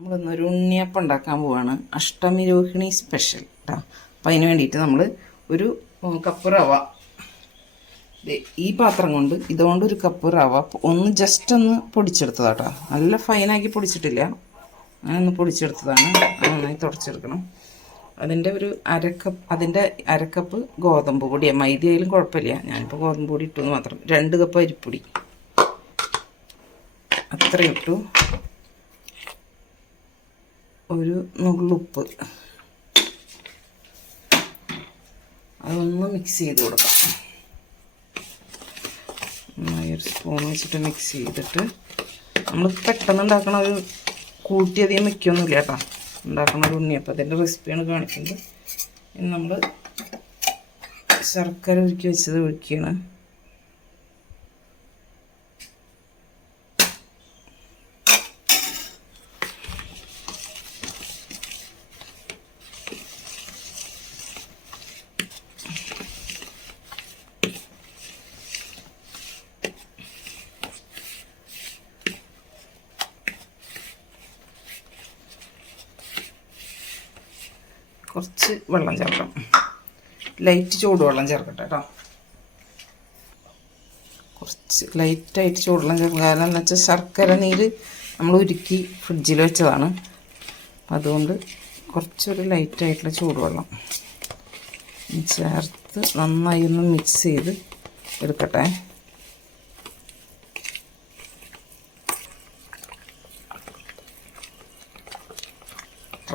നമ്മളിന്നൊരു ഉണ്ണിയപ്പം ഉണ്ടാക്കാൻ പോവാണ്. അഷ്ടമി രോഹിണി സ്പെഷ്യൽ കേട്ടോ അപ്പം അതിന് വേണ്ടിയിട്ട് നമ്മൾ ഒരു കപ്പ് റവ. ഈ പാത്രം കൊണ്ട് ഇതുകൊണ്ട് ഒരു കപ്പ് റവ. ഒന്ന് ജസ്റ്റ് ഒന്ന് പൊടിച്ചെടുത്തതാ കേട്ടോ നല്ല ഫൈനാക്കി പൊടിച്ചിട്ടില്ല. അങ്ങനെ ഒന്ന് പൊടിച്ചെടുത്തതാണ് നന്നായി തുടച്ചെടുക്കണം. അതിന്റെ ഒരു അരക്കപ്പ് അതിന്റെ അരക്കപ്പ് ഗോതമ്പ് പൊടിയാണ് മൈദ ആയാലും കുഴപ്പമില്ല. ഞാനിപ്പോൾ ഗോതമ്പ് പൊടി ഇട്ടു മാത്രം. രണ്ട് കപ്പ് അരിപ്പൊടി. അത്രയും ഇട്ടു. ഒരു നുള്ളുപ്പ്. അതൊന്ന് മിക്സ് ചെയ്ത് കൊടുക്കാം. ഒരു സ്പൂൺ വെച്ചിട്ട് മിക്സ് ചെയ്തിട്ട് നമ്മൾ പെട്ടെന്ന് ഉണ്ടാക്കണ ഒരു കൂട്ടിയധികം വെക്കൊന്നുമില്ല കേട്ടോ. ഉണ്ടാക്കണ ഒരു ഉണ്ണിയപ്പത്തിന്റെ റെസിപ്പിയാണ് കാണിക്കുന്നത്. ഇനി നമ്മൾ ശർക്കര ഒരുക്കി വെച്ചത് ഒഴിക്കുകയാണ്. കുറച്ച് വെള്ളം ചേർക്കണം. ലൈറ്റ് ചൂടുവെള്ളം ചേർക്കട്ടെ കേട്ടോ കുറച്ച് ലൈറ്റായിട്ട് ചൂടുവെള്ളം ചേർക്കും കാരണം എന്ന് വെച്ചാൽ ശർക്കര നീര് നമ്മൾ ഉരുക്കി ഫ്രിഡ്ജിൽ വെച്ചതാണ്. അതുകൊണ്ട് കുറച്ചൊരു ലൈറ്റായിട്ടുള്ള ചൂടുവെള്ളം ചേർത്ത് നന്നായി ഒന്ന് മിക്സ് ചെയ്ത് എടുക്കട്ടെ.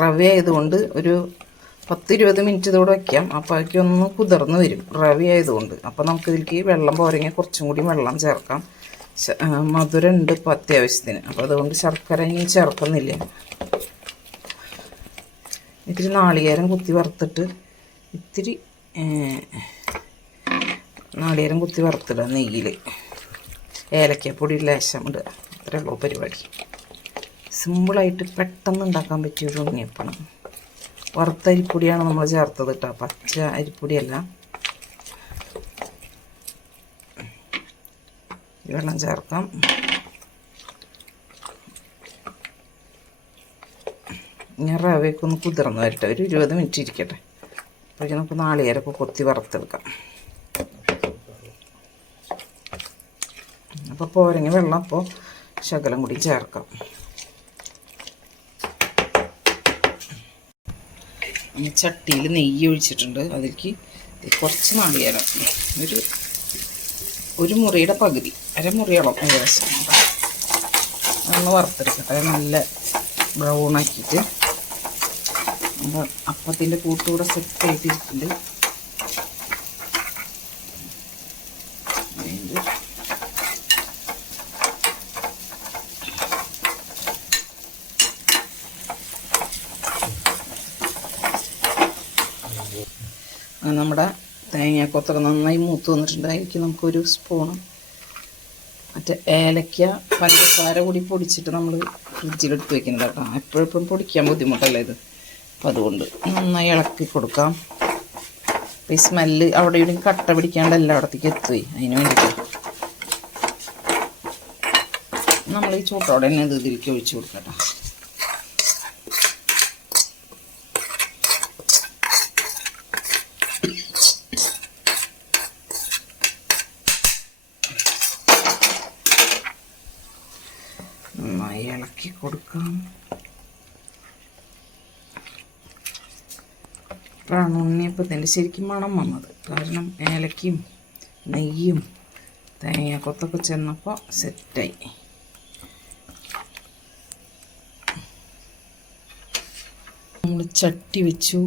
റവ ആയതുകൊണ്ട് ഒരു പത്ത് ഇരുപത് മിനിറ്റ് ഇതോടെ വയ്ക്കാം അപ്പോഴേക്കും ഒന്ന് കുതിർന്ന് വരും. റവി ആയതുകൊണ്ട്. അപ്പോൾ നമുക്ക് ഇതിലേക്ക് വെള്ളം പോരെങ്കിൽ കുറച്ചും കൂടി വെള്ളം ചേർക്കാം. മധുരം ഉണ്ട് ഇപ്പോൾ അത്യാവശ്യത്തിന്. അപ്പോൾ അതുകൊണ്ട് ശർക്കര ഇനി ചേർക്കുന്നില്ല. ഇത്തിരി നാളികേരം കുത്തി വറുത്തിട്ട് ഇത്തിരി നാളികേരം കുത്തി വറുത്തിടുക നെയ്യിൽ ഏലക്കപ്പൊടി ലേശം ഇടുക. അത്രേ ഉള്ളൂ പരിപാടി. സിമ്പിളായിട്ട് പെട്ടെന്ന് ഉണ്ടാക്കാൻ പറ്റിയൊരു ഉണ്ണിയപ്പാണ് വറുത്ത അരിപ്പൊടിയാണ് നമ്മൾ ചേർത്തത് കേട്ടോ പച്ച അരിപ്പൊടിയല്ല. വെള്ളം ചേർക്കാം. ഞാൻ റവയൊക്കെ ഒന്ന് കുതിർന്ന് വരട്ടെ. ഒരു ഇരുപത് മിനിറ്റ് ഇരിക്കട്ടെ. അപ്പോഴേക്കും നമുക്ക് നാളികേരൊക്കെ കൊത്തി വറുത്തെടുക്കാം. അപ്പോൾ പോരങ്ങി വെള്ളം അപ്പോൾ ശകലം കൂടി ചേർക്കാം. ഇനി ചട്ടിയിൽ നെയ്യ് ഒഴിച്ചിട്ടുണ്ട്. അതിലേക്ക് കുറച്ച് നാളികേരം. ഒരു ഒരു മുറിയുടെ പകുതി. അരമുറിയോളം ഏകദേശം. അതൊന്ന് വറുത്തെടുക്കട്ടെ. നല്ല ബ്രൗൺ ആക്കിയിട്ട്. അപ്പത്തിന്റെ കൂട്ടുകൂടെ സെറ്റ് ആയിട്ടിരിക്കുന്നുണ്ട് അതിന്റെ ആ, നമ്മുടെ തേങ്ങാക്കൊത്തൊക്കെ നന്നായി മൂത്ത് വന്നിട്ടുണ്ട് നമുക്കൊരു സ്പൂണ് മറ്റേ ഏലക്ക പഞ്ചസാര കൂടി പൊടിച്ചിട്ട് നമ്മൾ ഫ്രിഡ്ജിലെടുത്ത് വെക്കുന്നത് കേട്ടോ. എപ്പോഴെപ്പോഴും പൊടിക്കാൻ ബുദ്ധിമുട്ടല്ലേ ഇത്? അപ്പം അതുകൊണ്ട് നന്നായി ഇളക്കി കൊടുക്കാം. ഈ സ്മെല്ല് അവിടെ ഇവിടെ കട്ട പിടിക്കാണ്ട് എല്ലായിടത്തേക്ക് എത്തുപോയി അതിന് വേണ്ടിയിട്ട്. നമ്മൾ ഈ ചൂട്ടോടെ തന്നെ ഇത് ഇതിലേക്ക് ഒഴിച്ച് കൊടുക്കട്ടോ നന്നായി ഇളക്കി കൊടുക്കാം. ഉണ്ണിയപ്പം. തന്നെ ശരിക്കും മണം വന്നത്. കാരണം ഏലക്കയും നെയ്യും തേങ്ങാക്കൊത്തൊക്കെ ചെന്നപ്പോൾ സെറ്റായി. നമ്മൾ ചട്ടി വെച്ചു.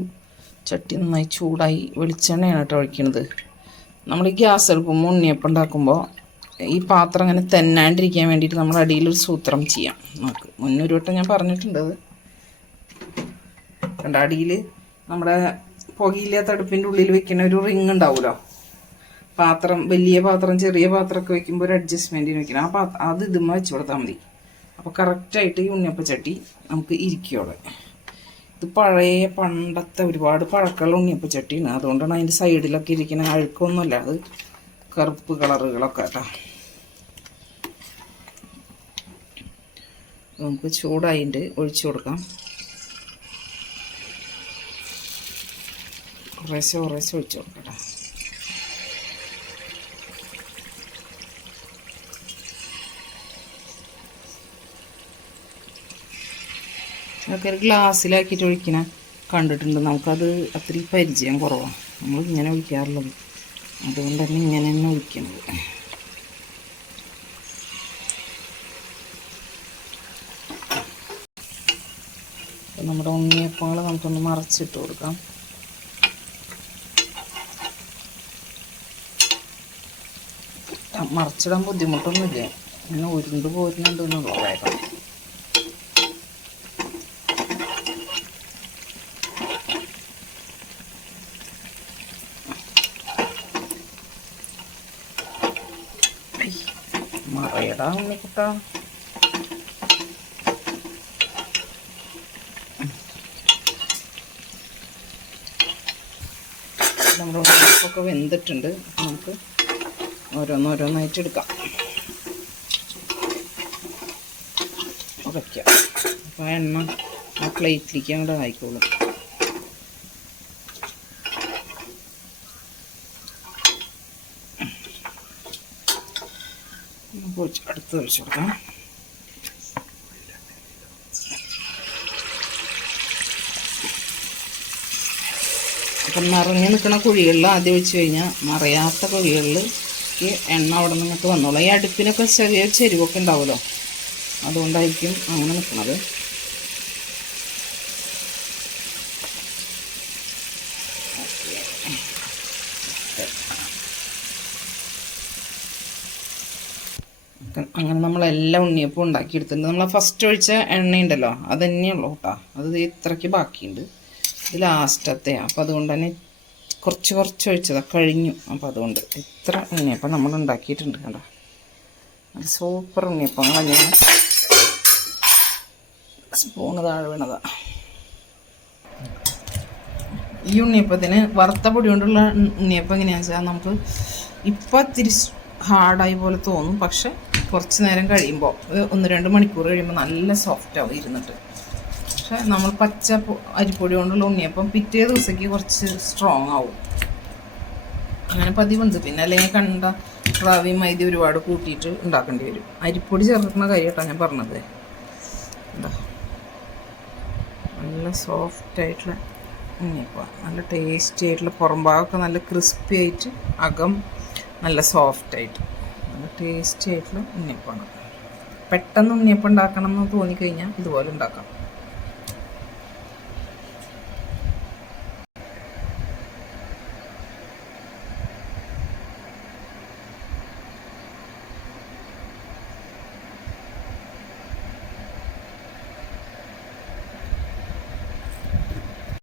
ചട്ടി നന്നായി ചൂടായി വെളിച്ചെണ്ണയാണ് കേട്ടോ ഒഴിക്കണത്. നമ്മൾ ഗ്യാസ് എടുക്കുമ്പോൾ ഉണ്ണിയപ്പം ഉണ്ടാക്കുമ്പോൾ ഈ പാത്രം അങ്ങനെ തെന്നാണ്ടിരിക്കാൻ വേണ്ടിയിട്ട് നമ്മൾ അടിയിൽ ഒരു സൂത്രം ചെയ്യാം. നമുക്ക് മുന്നൊരു വട്ടം ഞാൻ പറഞ്ഞിട്ടുണ്ട് അത്. കണ്ട അടിയിൽ നമ്മുടെ പുകയില്ലാത്ത അടുപ്പിന്റെ ഉള്ളിൽ വെക്കുന്ന ഒരു റിങ് ഉണ്ടാവുമല്ലോ? പാത്രം വലിയ പാത്രം ചെറിയ പാത്രമൊക്കെ വെക്കുമ്പോൾ ഒരു അഡ്ജസ്റ്റ്മെന്റിന് വെക്കണം. ആ പാത്രം അത് ഇതുമ്മ വെച്ച് കൊടുത്താൽ മതി. അപ്പോൾ കറക്റ്റായിട്ട് ഈ ഉണ്ണിയപ്പച്ചട്ടി നമുക്ക് ഇരിക്കുള്ളൂ ഇത് പഴയ പണ്ടത്തെ ഒരുപാട് പഴക്കമുള്ള ഉണ്ണിയപ്പച്ചട്ടിയാണ് അതുകൊണ്ടാണ് അതിന്റെ സൈഡിലൊക്കെ ഇരിക്കുന്ന അഴുക്കൊന്നുമല്ല. അത് കറുപ്പ് കളറുകളൊക്കെ കേട്ടോ. നമുക്ക് ചൂടായിട്ട് ഒഴിച്ചു കൊടുക്കാം. കുറേശ്ശെ കുറേശ്ശെ ഒഴിച്ചു കൊടുക്കട്ടെ അതൊക്കെ ഒരു ഗ്ലാസ്സിലാക്കിയിട്ട് ഒഴിക്കണ കണ്ടിട്ടുണ്ട്. നമുക്കത് അത്രയും പരിചയം കുറവാണ്. നമ്മൾ ഇങ്ങനെ ഒഴിക്കാറുള്ളത്. അതുകൊണ്ട് തന്നെ ഇങ്ങനെ തന്നെ ഒഴിക്കുന്നത് നമ്മുടെ ഉണ്ണിയപ്പങ്ങൾ നമുക്കൊന്ന് മറച്ചിട്ട് കൊടുക്കാം. മറച്ചിടാൻ ബുദ്ധിമുട്ടൊന്നുമില്ല. ഇങ്ങനെ ഉരുണ്ട് പോരുന്നുണ്ട് മറയടാ ഉണ്ണിക്കുട്ടാ നമ്മുടെ ഉണ്ണിയപ്പമൊക്കെ വെന്തിട്ടുണ്ട്. നമുക്ക് ഓരോന്നോരോന്നായിട്ട് എടുക്കാം. ഉറയ്ക്കാം. അപ്പോൾ എണ്ണ ആ പ്ലേറ്റിലേക്ക് അങ്ങോട്ട് ആയിക്കോളും. ഒഴിച്ച് അടുത്ത് ഒഴിച്ച് കൊടുക്കാം. അപ്പം നിറഞ്ഞു നിൽക്കുന്ന കുഴികളിൽ ആദ്യം വെച്ച് കഴിഞ്ഞാൽ നിറയാത്ത കുഴികളിൽ എണ്ണ അവിടെ ഇങ്ങോട്ട് വന്നോളൂ. ഈ അടുപ്പിനൊക്കെ ചെറിയ ചെരുവൊക്കെ ഉണ്ടാവുമല്ലോ. അതുകൊണ്ടായിരിക്കും അങ്ങനെ നിൽക്കുന്നത്. അങ്ങനെ നമ്മളെല്ലാം ഉണ്ണിയപ്പം ഉണ്ടാക്കിയെടുത്തിട്ടുണ്ട്. നമ്മൾ ഫസ്റ്റ് ഒഴിച്ച എണ്ണയുണ്ടല്ലോ അത് തന്നെയുള്ളൂ കേട്ടോ അത് ഇത്രയ്ക്ക് ബാക്കിയുണ്ട്. ഇത് ലാസ്റ്റത്തെയാണ് അപ്പോൾ അതുകൊണ്ട് തന്നെ കുറച്ച് കുറച്ച് ഒഴിച്ചതാണ് കഴിഞ്ഞു. അപ്പോൾ അതുകൊണ്ട് ഇത്ര ഉണ്ണിയപ്പം നമ്മൾ ഉണ്ടാക്കിയിട്ടുണ്ട് കണ്ടോ. അത് സൂപ്പർ ഉണ്ണിയപ്പം. ഞാൻ സ്പൂണ് താഴെ വീണതാ. ഈ ഉണ്ണിയപ്പത്തിന് വറുത്ത പൊടി കൊണ്ടുള്ള ഉണ്ണിയപ്പം എങ്ങനെയാണെന്ന് വെച്ചാൽ നമുക്ക് ഇപ്പം തിരി ഹാർഡായി പോലെ തോന്നും. പക്ഷെ കുറച്ച് നേരം കഴിയുമ്പോൾ ഒന്ന് രണ്ട് മണിക്കൂർ കഴിയുമ്പോൾ നല്ല സോഫ്റ്റ് ആവും ഇരുന്നിട്ട്. പക്ഷെ നമ്മൾ പച്ച അരിപ്പൊടി കൊണ്ടുള്ള ഉണ്ണിയപ്പം പിറ്റേ ദിവസത്തേക്ക് കുറച്ച് സ്ട്രോങ് ആവും. അങ്ങനെ പതിവുണ്ട്. പിന്നെ അല്ലെങ്കിൽ കണ്ട റാവി മൈദ ഒരുപാട് കൂട്ടിയിട്ട് ഉണ്ടാക്കേണ്ടി വരും. അരിപ്പൊടി ചേർക്കുന്ന കാര്യം കേട്ടോ ഞാൻ പറഞ്ഞത്. എന്താ നല്ല സോഫ്റ്റ് ആയിട്ടുള്ള ഉണ്ണിയപ്പം. നല്ല ടേസ്റ്റി ആയിട്ടുള്ള പുറം ഭാഗമൊക്കെ നല്ല ക്രിസ്പി ആയിട്ട് അകം നല്ല സോഫ്റ്റ് ആയിട്ട്. ടേസ്റ്റി ആയിട്ടുള്ള ഉണ്ണിയപ്പമാണ്. പെട്ടെന്ന് ഉണ്ണിയപ്പം ഉണ്ടാക്കണം എന്ന് തോന്നിക്കഴിഞ്ഞാൽ ഇതുപോലെ ഉണ്ടാക്കാം.